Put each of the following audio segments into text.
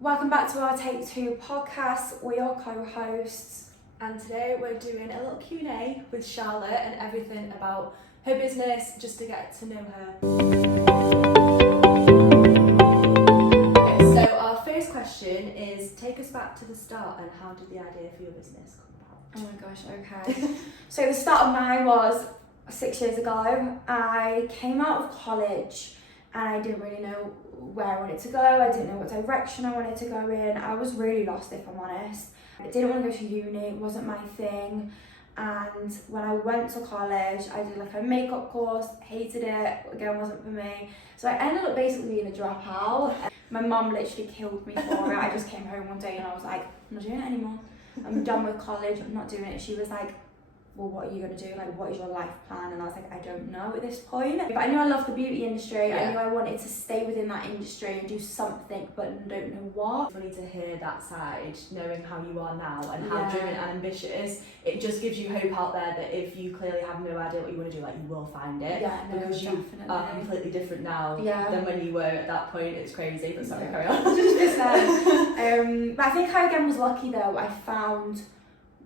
Welcome back to our Take Two podcast. We're your co-hosts, and today we're doing a little Q&A with Charlotte and everything about her business, just to get to know her. Okay, so our first question is, take us back to the start and how did the idea for your business come about? Oh my gosh, okay. So the start of mine was 6 years ago. I came out of college and I didn't really know where I wanted to go. I didn't know what direction I wanted to go in. I was really lost, if I'm honest. I didn't want to go to uni, it wasn't my thing. And when I went to college, I did like a makeup course, hated it, again, wasn't for me. So I ended up basically being a dropout. My mum literally killed me for it. I just came home one day and I was like, I'm not doing it anymore. I'm done with college, I'm not doing it. She was like, well, what are you going to do? Like, what is your life plan? And I was like, I don't know at this point. But I knew I loved the beauty industry. Yeah. I knew I wanted to stay within that industry and do something, but don't know what. Funny to hear that side, knowing how you are now and how driven and ambitious. It just gives you hope out there that if you clearly have no idea what you want to do, like, you will find it. Yeah, no, because you definitely are completely different now than when you were at that point. It's crazy, but sorry, carry on. But I think I again was lucky though. I found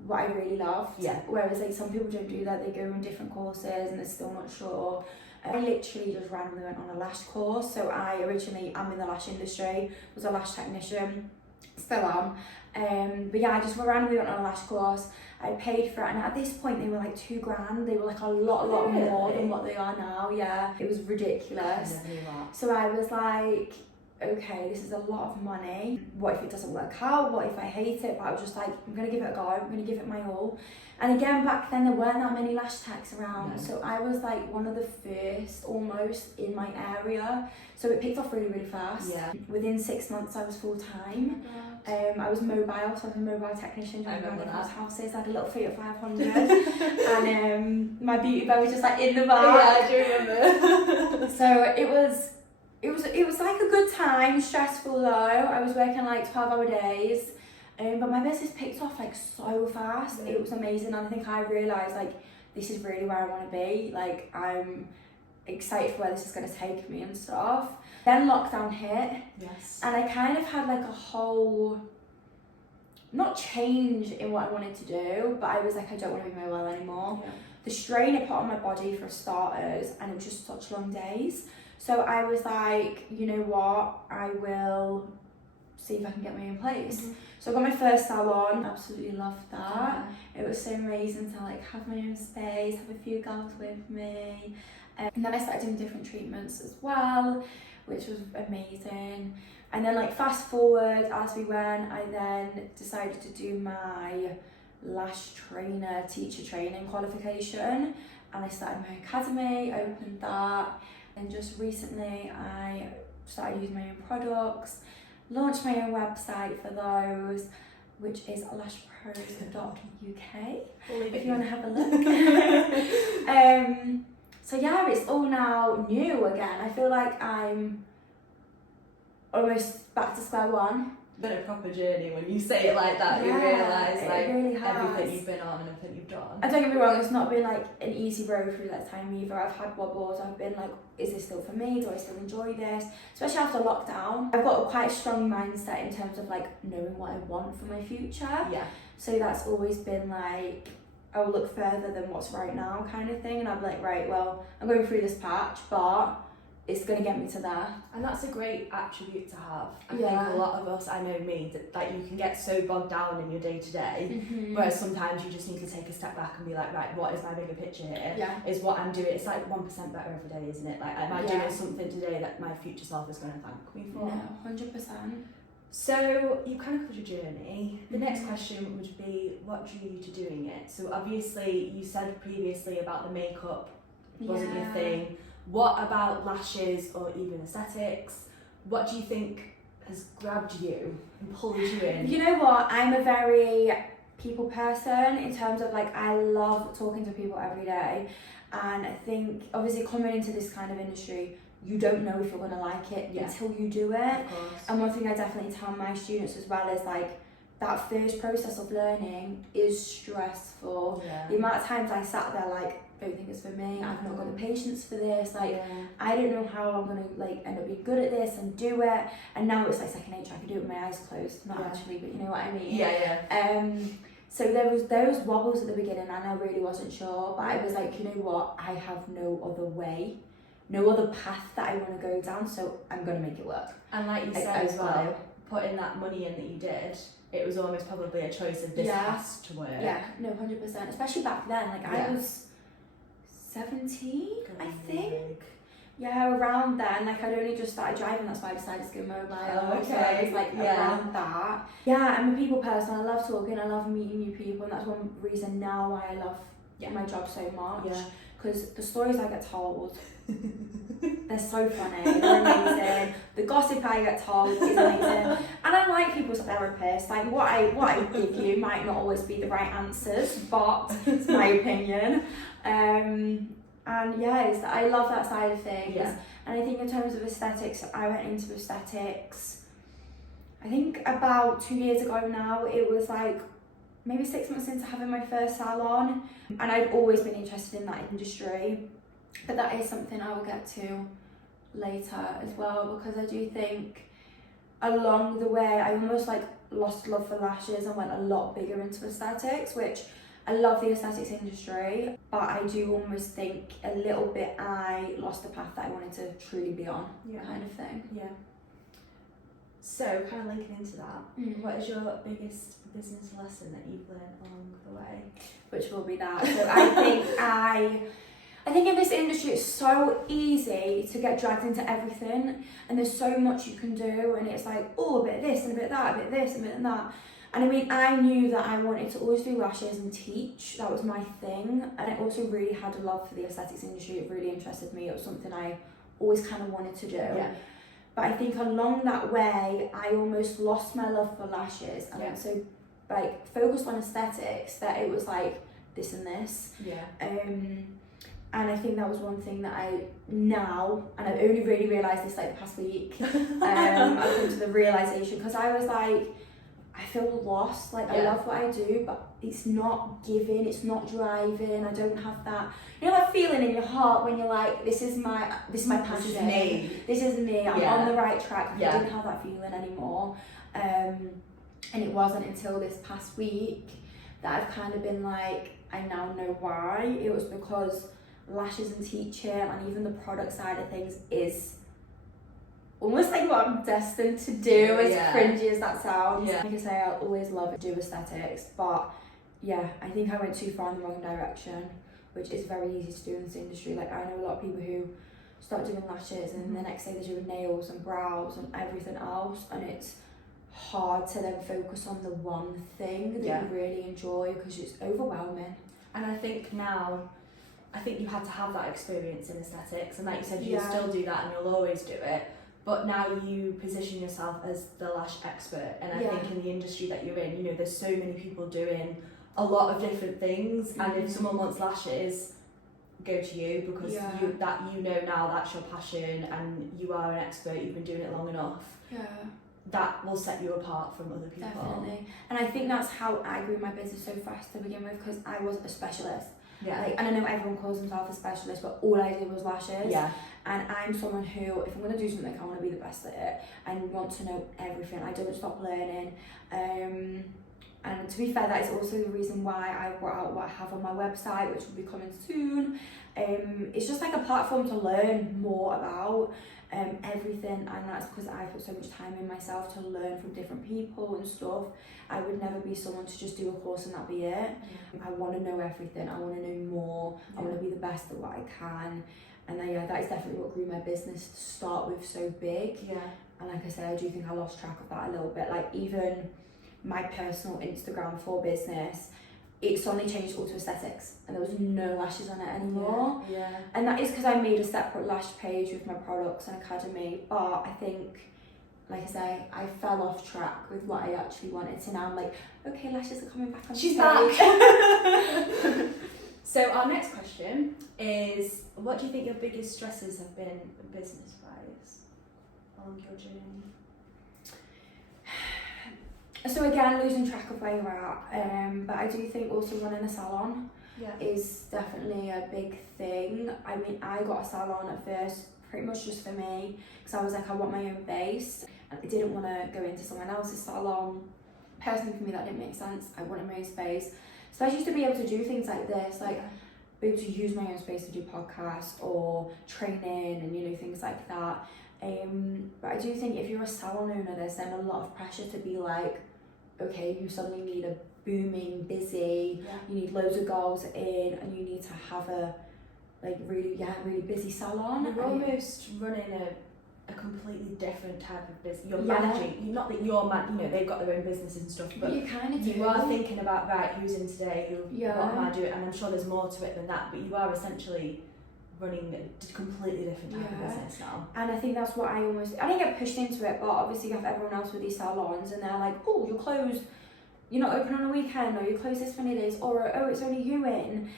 what I really loved. Yeah. Whereas like some people don't do that, they go on different courses and they're still not sure. I literally just randomly went on a lash course. So I originally am in the lash industry, was a lash technician, still am. But yeah, I just randomly went on a lash course. I paid for it, and at this point they were like $2,000. They were like a lot more than what they are now. Yeah, it was ridiculous. So I was like, okay, this is a lot of money. What if it doesn't work out? What if I hate it? But I was just like, I'm going to give it a go. I'm going to give it my all. And again, back then, there weren't that many lash techs around. No. So I was like one of the first almost in my area. So it picked off really, really fast. Yeah. Within 6 months, I was full-time. I was mobile, so I was a mobile technician. I remember that. Houses. I had a little fleet of 500. And my beauty bell was just like in the back. Yeah, I do remember. So it was like a good time, stressful though. I was working like 12-hour days, but my business picked off like so fast. It was amazing, and I think I realised like this is really where I want to be. Like, I'm excited for where this is going to take me and stuff. Then lockdown hit, and I kind of had like a whole, not change in what I wanted to do, but I was like, I don't want to be mobile anymore. Yeah. The strain it put on my body for starters, and it was just such long days. So I was like, you know what, I will see if I can get my own place. Mm-hmm. So I got my first salon, absolutely loved that. Yeah. It was so amazing to like have my own space, have a few girls with me. And then I started doing different treatments as well, which was amazing. And then like fast forward as we went, I then decided to do my lash trainer, teacher training qualification. And I started my academy, opened that. And just recently I started using my own products, launched my own website for those, which is lashpros.uk, if you want to have a look. So yeah, it's all now new again. I feel like I'm almost back to square one. Been a proper journey when you say it like that. You realise like really everything you've been on and everything you've done. And don't get me wrong, it's not been like an easy road through that time either. I've had wobbles. I've been like, is this still for me? Do I still enjoy this? Especially after lockdown, I've got a quite strong mindset in terms of like knowing what I want for my future. Yeah. So that's always been like, I'll look further than what's right now kind of thing, and I'm like, right, well, I'm going through this patch, but it's going to get me to there. And that's a great attribute to have. I think a lot of us, I know me, that like you can get so bogged down in your day to day, whereas sometimes you just need to take a step back and be like, right, what is my bigger picture here? Yeah. Is what I'm doing. It's like 1% better every day, isn't it? Like, am I doing something today that my future self is going to thank me for? No, 100%. So you kind of covered your journey. The next question would be, what drew you to doing it? So obviously you said previously about the makeup wasn't your thing. What about lashes or even aesthetics? What do you think has grabbed you and pulled you in? You know what? I'm a very people person in terms of like, I love talking to people every day. And I think obviously coming into this kind of industry, you don't know if you're going to like it until you do it. And one thing I definitely tell my students as well is like, that first process of learning is stressful. The amount of times I sat there like, don't think it's for me. I've not got the patience for this. Like, Yeah. I don't know how I'm gonna like end up being good at this and do it. And now it's like second nature. I can do it with my eyes closed, not actually, but you know what I mean. Yeah. So there was wobbles at the beginning, and I really wasn't sure. But I was like, you know what? I have no other way, no other path that I want to go down. So I'm gonna make it work. And like you said as well, putting that money in that you did, it was almost probably a choice of this has to work. Yeah, no, 100%. Especially back then, like I was 17, I think. Yeah, around then, like I'd only just started driving, that's why I decided to go mobile. Okay. So I was like around that. Yeah, I'm a people person, I love talking, I love meeting new people, and that's one reason now why I love my job so much. Yeah. Because the stories I get told, they're so funny, they're amazing. The gossip I get told is amazing. And I like people's therapists. Like what I give you might not always be the right answers, but it's my opinion. And yeah, I love that side of things. Yeah. And I think in terms of aesthetics, I went into aesthetics, I think about 2 years ago now. It was like maybe 6 months into having my first salon. And I've always been interested in that industry. But that is something I will get to later as well, because I do think along the way, I almost like lost love for lashes and went a lot bigger into aesthetics, which I love the aesthetics industry, but I do almost think a little bit I lost the path that I wanted to truly be on, kind of thing. Yeah. So, kind of linking into that, what is your biggest business lesson that you've learned along the way? Which will be that. So I think in this industry it's so easy to get dragged into everything, and there's so much you can do, and it's like, oh, a bit of this and a bit of that, a bit of this and a bit of that. And I mean, I knew that I wanted to always do lashes and teach. That was my thing. And I also really had a love for the aesthetics industry. It really interested me. It was something I always kind of wanted to do. Yeah. But I think along that way, I almost lost my love for lashes. And I'm so like focused on aesthetics that it was like this and this. Yeah. And I think that was one thing that I now, and I've only really realised this like the past week, I've come to the realisation, because I was like, I feel lost, like I love what I do, but it's not giving, it's not driving, I don't have that, you know, that feeling in your heart when you're like, this is my passion, this is me, I'm on the right track. I didn't have that feeling anymore, and it wasn't until this past week that I've kind of been like, I now know why. It was because lashes and teaching and even the product side of things is almost like what I'm destined to do, as cringy as that sounds. Like I say, I'll always love to do aesthetics, but yeah, I think I went too far in the wrong direction, which is very easy to do in this industry. Like I know a lot of people who start doing lashes and the next day they're doing nails and brows and everything else, and it's hard to then focus on the one thing that you really enjoy because it's overwhelming. And I think now, you had to have that experience in aesthetics, and like you said, you'll still do that and you'll always do it. But now you position yourself as the lash expert, and I think in the industry that you're in, you know, there's so many people doing a lot of different things, and if someone wants lashes, go to you, because you know now that's your passion and you are an expert, you've been doing it long enough. That will set you apart from other people. Definitely. And I think that's how I grew my business so fast to begin with, because I was a specialist. Like, and I know everyone calls themselves a specialist, but all I did was lashes. And I'm someone who, if I'm going to do something, I want to be the best at it. I want to know everything. I don't stop learning. And to be fair, that is also the reason why I brought out what I have on my website, which will be coming soon. It's just like a platform to learn more about everything, and that's because I put so much time in myself to learn from different people and stuff. I would never be someone to just do a course and that be it. I want to know everything. I want to know more. I want to be the best at what I can. And that is definitely what grew my business to start with so big. And like I said, I do think I lost track of that a little bit. Like even my personal Instagram for business, it suddenly changed all to aesthetics, and there was no lashes on it anymore. And that is because I made a separate lash page with my products and academy, but I think, like I say, I fell off track with what I actually wanted. So now I'm like, okay, lashes are coming back on She's stage. Back. So our next question is, what do you think your biggest stresses have been business-wise along your journey? So again, losing track of where you're at, but I do think also running a salon, is definitely a big thing. I mean, I got a salon at first pretty much just for me, because I was like, I want my own base. And I didn't want to go into someone else's salon. Personally, for me, that didn't make sense. I wanted my own space. So I used to be able to do things like this, like be able to use my own space to do podcasts or training and, you know, things like that. But I do think if you're a salon owner, there's then a lot of pressure to be like, okay, you suddenly need a booming, busy, you need loads of girls in, and you need to have a really busy salon. You're almost running a completely different type of business. You're Yeah. managing, not that you're you know, they've got their own businesses and stuff, but you kind of do. you are thinking about, right, who's in today, Yeah. what am I doing, and I'm sure there's more to it than that, but you are essentially running a completely different type of business now. And I think that's what I didn't get pushed into it, but obviously you have everyone else with these salons and they're like, oh, you're closed, you're not open on a weekend, or you're closed this many days, or oh, it's only you in.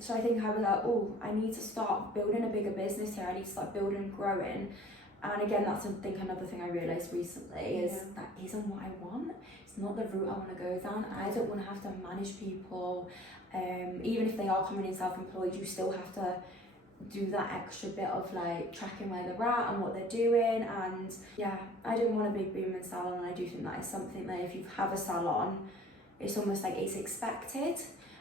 So I think I was like, oh, I need to start building a bigger business here, I need to start building and growing. And again, that's another thing I realised recently is that isn't what I want. It's not the route I want to go down. I don't want to have to manage people. Even if they are coming in self-employed, you still have to do that extra bit of like tracking where they're at and what they're doing. And yeah, I don't want a big booming salon, and I do think that is something that if you have a salon, it's almost like it's expected.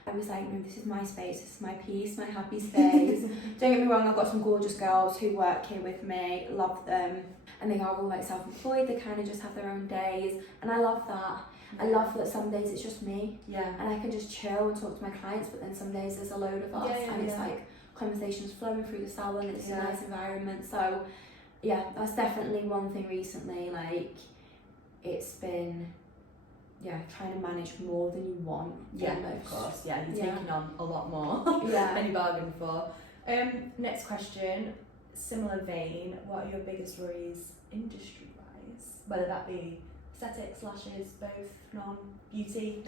I was like, no, this is my space, this is my peace, my happy space. Don't get me wrong, I've got some gorgeous girls who work here with me, love them, and they are all like self-employed, they kind of just have their own days, and I love that. I love that some days it's just me, and I can just chill and talk to my clients, but then some days there's a load of us, and it's like conversations flowing through the salon, it's a nice environment. So yeah, that's definitely one thing recently, like it's been trying to manage more than you want. Of course, you're taking on a lot more than you bargained for. Next question, similar vein, what are your biggest worries industry-wise? Whether that be aesthetics, lashes, both, non-beauty?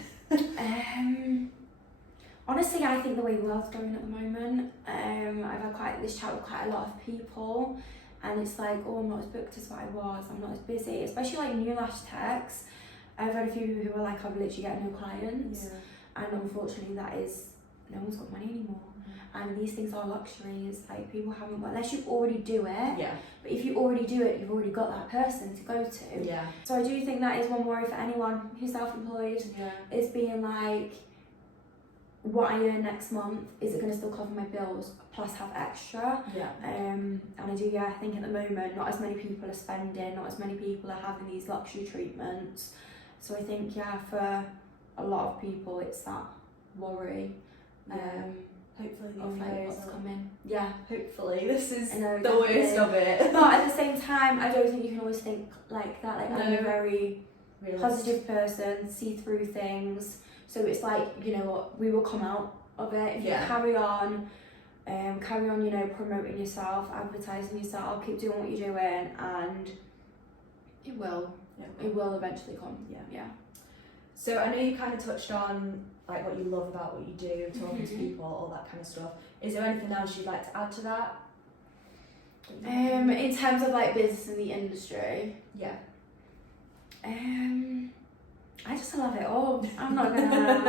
Honestly, I think the way the world's going at the moment, I've had this chat with quite a lot of people, and it's like, oh, I'm not as booked as what I was, I'm not as busy, especially like new lash techs. I've had a few who are like, I've literally got no clients, and unfortunately that is, no one's got money anymore. And these things are luxuries, like people haven't, unless you already do it, but if you already do it, you've already got that person to go to. So I do think that is one worry for anyone who's self-employed, is being like, what I earn next month, is it going to still cover my bills plus have extra? And I do, I think at the moment not as many people are spending, not as many people are having these luxury treatments. So I think for a lot of people it's that worry. Hopefully of like what's coming. Hopefully this is the worst of it. But at the same time, I don't think you can always think like that. Like I'm a very positive person, see through things. So it's like, you know what, we will come out of it if you carry on, you know, promoting yourself, advertising yourself, keep doing what you're doing, and it will eventually come. So I know you kind of touched on like what you love about what you do, talking to people, all that kind of stuff. Is there anything else you'd like to add to that? In terms of like business in the industry, I just love it all. I'm not gonna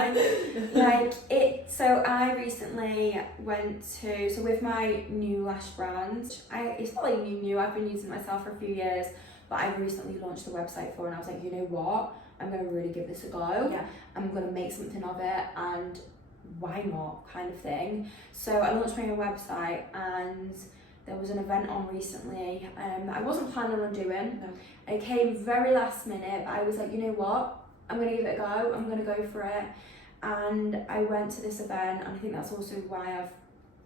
lie. So I recently went to, with my new lash brand, it's not like new, I've been using it myself for a few years, but I recently launched a website for it, and I was like, you know what, I'm gonna really give this a go. I'm gonna make something of it, and why not, kind of thing. So I launched my own website, and there was an event on recently that I wasn't planning on doing. It came very last minute, but I was like, you know what, I'm going to give it a go, I'm going to go for it. And I went to this event, and I think that's also why I've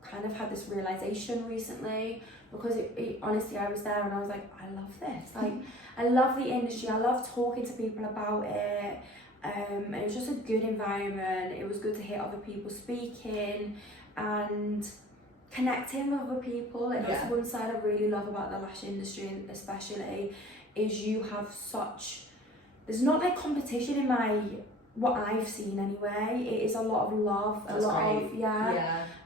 kind of had this realisation recently, because it honestly, I was there and I was like, I love this. Like, I love the industry, I love talking to people about it. And it was just a good environment. It was good to hear other people speaking and connecting with other people. And that's one side I really love about the lash industry, especially, is you have there's not like competition in what I've seen anyway. It is a lot of love,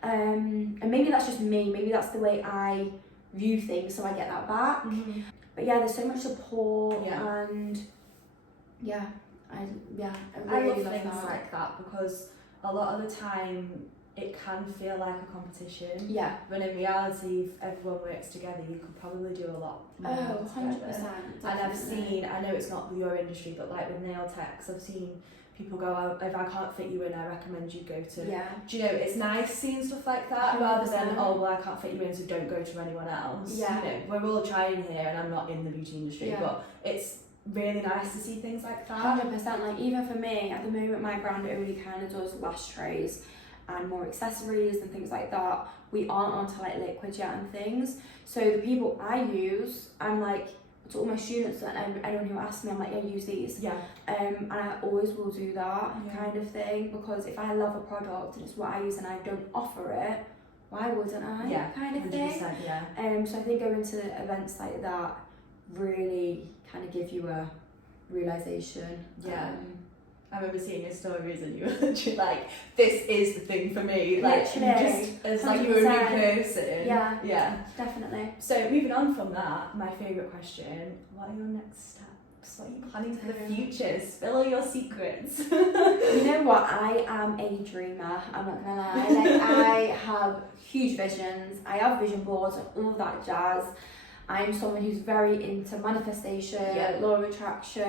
and maybe that's just me, maybe that's the way I view things, so I get that back. But there's so much support, and I really I love love things that. like that, because a lot of the time it can feel like a competition. Yeah. But in reality, if everyone works together, you could probably do a lot more Oh, 100%. together. And I've seen, I know it's not your industry, but like with nail techs, I've seen people go, oh, if I can't fit you in, I recommend you go to. Yeah. Do you know, it's nice seeing stuff like that rather than, 100%. oh, well, I can't fit you in, so don't go to anyone else. Yeah. You know, we're all trying here, and I'm not in the beauty industry, Yeah. but it's really nice to see things like that. 100%. Like, even for me, at the moment, my brand only kind of does lash trays and more accessories and things like that. We aren't onto like liquids yet and things. So the people I use, I'm like, to all my students and anyone who asks me, I'm like, yeah, use these. Yeah. And I always will do that Yeah. kind of thing, because if I love a product and it's what I use and I don't offer it, why wouldn't I? Yeah, Kind of 100%, thing. yeah. So I think going to events like that really kind of give you a realization. Yeah. I remember seeing your stories and you were literally like, this is the thing for me. Like, you Literally, just, as like you're a new 100%. person. Yeah. Yeah. Definitely. So moving on from that, my favourite question, what are your next steps? What are you planning for the future? Spill all your secrets. You know what? I am a dreamer. I'm not gonna lie. Like, I have huge visions. I have vision boards and all that jazz. I'm someone who's very into manifestation, Yeah. law of attraction,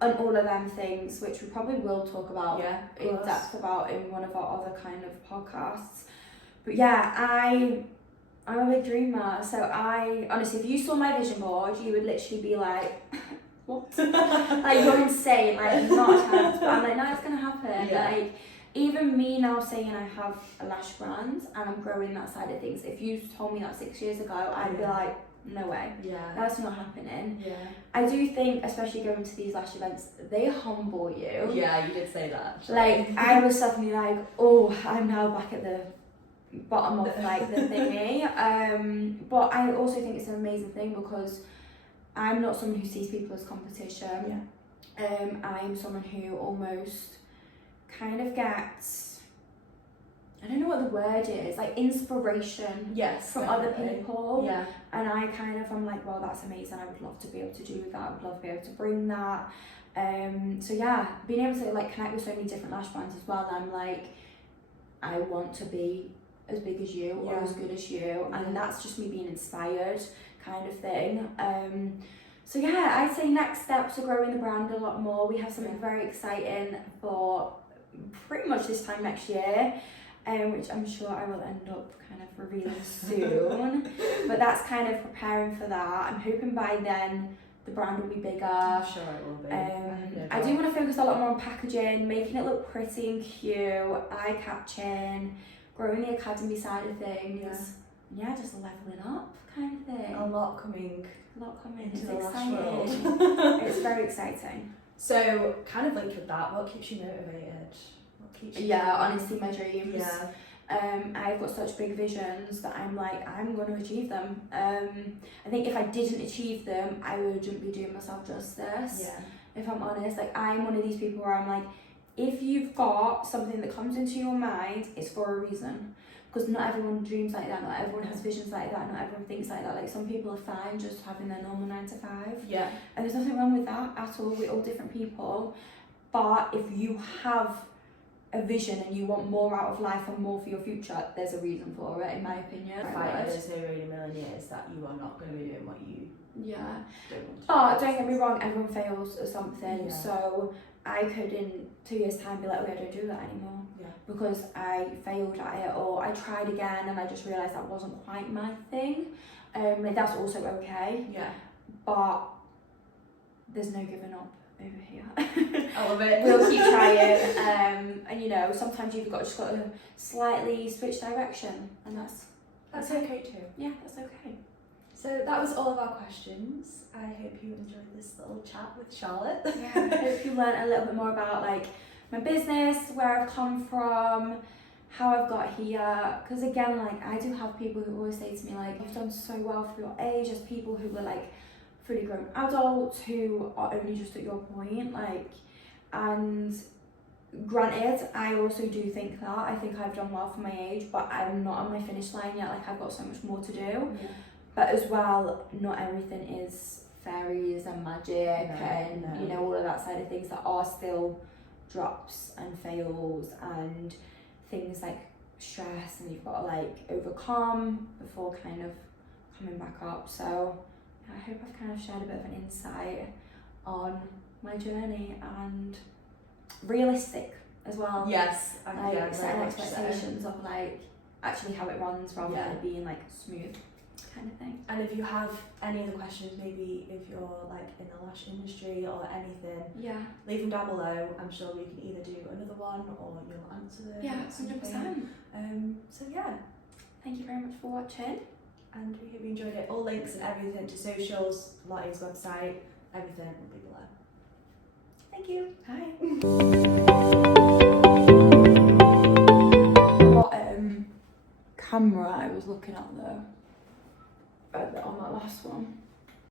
and all of them things, which we probably will talk about Yeah, of in course. depth about in one of our other kind of podcasts. But yeah, I'm a big dreamer. So I honestly, if you saw my vision board, you would literally be like, what? Like, you're insane. Like, not a chance. But I'm like, no, it's gonna happen. Yeah. Like, even me now saying I have a lash brand and I'm growing that side of things, if you told me that 6 years ago, I'd be Yeah. like, no way. Yeah. That's not happening. Yeah. I do think, especially going to these lash events, they humble you. Yeah, you did say that. Actually. Like, I was suddenly like, oh, I'm now back at the bottom of like the thingy. But I also think it's an amazing thing because I'm not someone who sees people as competition. Yeah. I'm someone who almost kind of gets, I don't know what the word is, like inspiration Yes. from other definitely. people. Yeah. And I kind of, I'm like, well, that's amazing. I would love to be able to do that. I would love to be able to bring that. So yeah, being able to like connect with so many different lash brands as well. I'm like, I want to be as big as you or Yeah. as good as you, and that's just me being inspired, kind of thing. So yeah, I'd say next steps are growing the brand a lot more. We have something very exciting for pretty much this time next year, which I'm sure I will end up kind of revealing soon. But that's kind of preparing for that. I'm hoping by then the brand will be bigger. I'm sure it will be. I do want to focus a lot more on packaging, making it look pretty and cute, eye-catching, growing the academy side of things. Yeah, just leveling up kind of thing. A lot coming. A lot coming. Into It's the lash exciting. world. It's very exciting. So, kind of linked with that, what keeps you motivated? What keeps you Yeah, honestly, my dreams. Yeah. I've got such big visions that I'm like, I'm going to achieve them. I think if I didn't achieve them, I wouldn't be doing myself justice. Yeah. If I'm honest, like, I'm one of these people where I'm like, if you've got something that comes into your mind, it's for a reason. Because not everyone dreams like that, not everyone has visions like that, not everyone thinks like that. Like, some people are fine just having their normal 9 to 5. Yeah. And there's nothing wrong with that at all. We're all different people. But if you have a vision and you want more out of life and more for your future, there's a reason for it, in my opinion. There's no way in a million years that you are not going to be doing what you Yeah. don't want to. But don't get me wrong, everyone fails at something. Yeah. So I could in 2 years' time be like, okay, I don't do that anymore. Yeah. Because I failed at it, or I tried again and I just realised that wasn't quite my thing. Like, that's also okay. Yeah. But there's no giving up over here. I love it. We'll keep trying. And you know, sometimes you've just got to slightly switch direction, and That's okay too. yeah, that's okay. So that was all of our questions. I hope you enjoyed this little chat with Charlotte. Yeah, I hope you learned a little bit more about like my business, where I've come from, how I've got here. Because again, like, I do have people who always say to me like, you've done so well for your age. There's people who were like fully grown adults who are only just at your point, like, and granted, I also do think that I think I've done well for my age, but I'm not on my finish line yet. Like, I've got so much more to do. Yeah. But as well, not everything is fairies and magic and you know, all of that side of things. There are still drops and fails and things like stress, and you've got to like overcome before kind of coming back up. So I hope I've kind of shared a bit of an insight on my journey, and realistic as well. Yes, Like yeah, very setting much so. expectations of like actually how it runs rather Yeah. than it being like smooth kind of thing. And if you have any other questions, maybe if you're like in the lash industry or anything, Yeah. leave them down below. I'm sure we can either do another one or you'll answer them. Yeah, at some 100%. point. So yeah, Thank you very much for watching. and we hope you enjoyed it. All links and everything to socials, Lottie's website, everything will be below. Thank you. Hi. What camera I was looking at though on that last one?